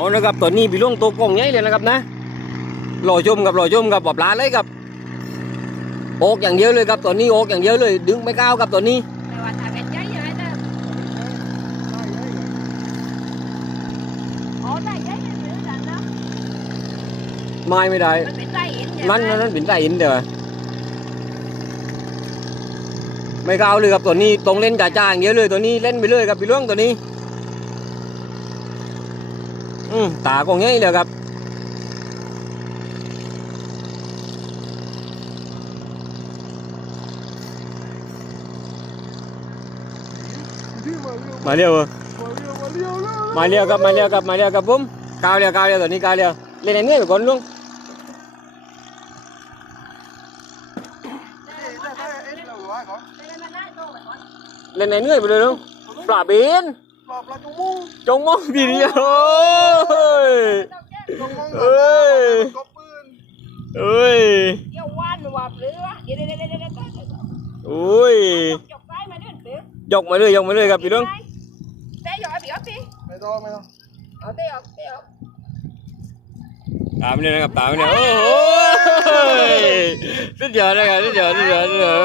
เอานะครับตอนนี้พี่ล่วงตัวกองใหญ่เลยนะครับนะรอชมกับรอชมกับปอบลาเลยครับโอกอย่างเดียวเลยครับตอนนี้โอกอย่างเดียวเลย ดึงไม่ก้าวครับตอนนี้แต่ว่าถ้าเป็นใจยังไงนะอ๋อได้ใจไม่ไม่ไม่ได้นั่นนั่นเป็นไรอินเดียวไม่ก้าวเลยครับตัวนี้ตรงเล่นจ่าจ้าอย่างเดียวเลยตัวนี้เล่นไปเลยครับพี่ล่วงตัวนี้ อืมตากล้องใหญ่เลยครับมาเร็วมาเร็วมาเร็วมาเร็วแล้วครับมาเร็วครับมาเร็วครับผมกาวเร็วกาวเร็วตัวนี้กาวเร็วเล่นไอ้เนี่ยไปก่อนลุงเอ๊ะเราว่นไม่ได้มาได้โตไปก่อนเล่นไอ้เนี่ยไปเลยลุงปลาเบน ปลอบปลาจุมุ้งจงมองดีเดียวโอ้ย จงมองเอ้ย ก็ปืนเอ้ยเดี๋ยววานวับหรือวะเดี๋ยวเดี๋ยวเดี๋ยวเดี๋ยวเดี๋ยวเดี๋ยวโอ้ยจบได้มาเดินเปล่ายกมาเลยยกมาเลยครับพี่ลุงเตะหยอกไอ้พี่เอาสิไม่ต้องไม่ต้องเอาเตะออกเตะออกตามไปเลยนะครับตามไปเลยโอ้โห สุดยอดเลยครับสุดยอดสุดยอดสุดยอด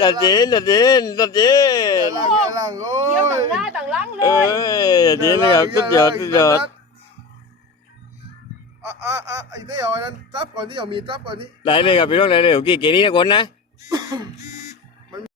ตัดเจนตัดเจนตัดเจนเนี่ยล่างโอ้เดี๋ยวต่างหน้าต่างหลังเลเอ้ยยตัดเจนเลยครับสุดยอดสุดยอดอะอะอะไอ้เต้เอาไอ้นั้นจับก่อนที่เอามีดจับก่อนนี่ ได้เลยครับพี่น้องได้เลยโอเคเกนี้นะคนนะ